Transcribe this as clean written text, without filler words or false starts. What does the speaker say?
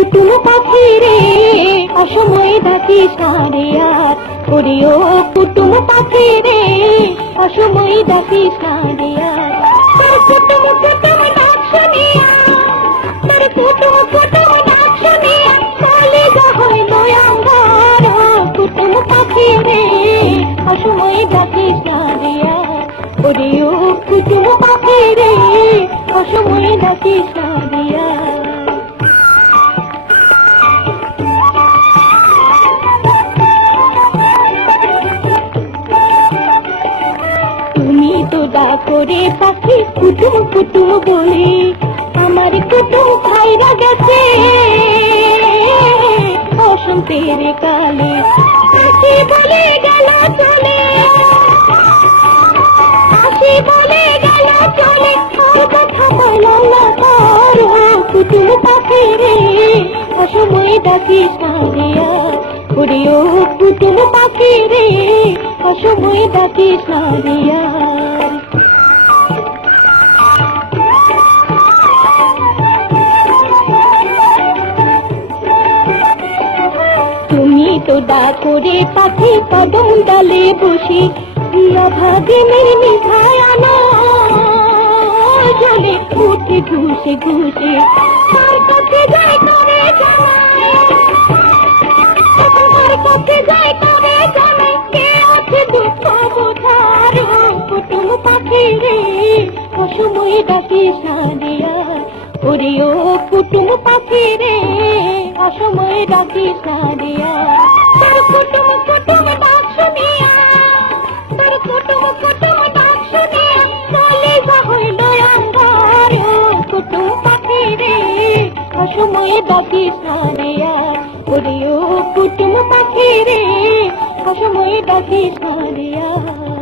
কুটুম পাখি রে অসময়ে ডাকিস না রে আর। ওরে ও কুটুম পাখি রে অসময়ে ডাকিস না রে আর। তোর কুটুম কুটুম ডাক শুনিয়া, তোর কুটুম কুটুম ডাক শুনিয়া কলিজা হইল আমার। ও কুটুম পাখি রে অসময়ে ডাকিস না রে আর। ওরে ও কুটুম পাখি রে অসময়ে ডাকিস না রে আর। তুমি তো ডাকো রে পাখি কুটুম কুটুম বলে, আমার কুটুম ভাইরা গেছে বসন্তের কালে। আসি বলে গেল চলে, আসি বলে গেল চলে, আর কথা বলো না তার। কুটুম পাখি রে অসময়ে ডাকিস না রে আর। ওরে ও কুটুম পাখি রে অসময়ে ডাকিস না রে আর। তুমি তো ডাকো রে পাখি কদম ডালে বসে, প্রিয়া ভাগিনীর মিঠাই আনা জলে উঠে ঘুষে ঘুষে। তার কাছে যাই করে জানাই, তার কাছে যাই করে জানাই কে আছে দুঃখ বোঝার। কুটুম পাখি রে অসময়ে ডাকিস না রে আর। ওরে ও কুটুম পাখি রে অসময়ে ডাকিস না রে আর। তোর কুটুম কুটুম ডাক শুনিয়া, তোর কুটুম কুটুম ডাক শুনিয়া কলিজা হইল আমার। কুটুম পাখি রে অসময়ে ডাকিস না রে আর। ওরে ও কুটুম পাখি রে অসময়ে ডাকিস না রে আর।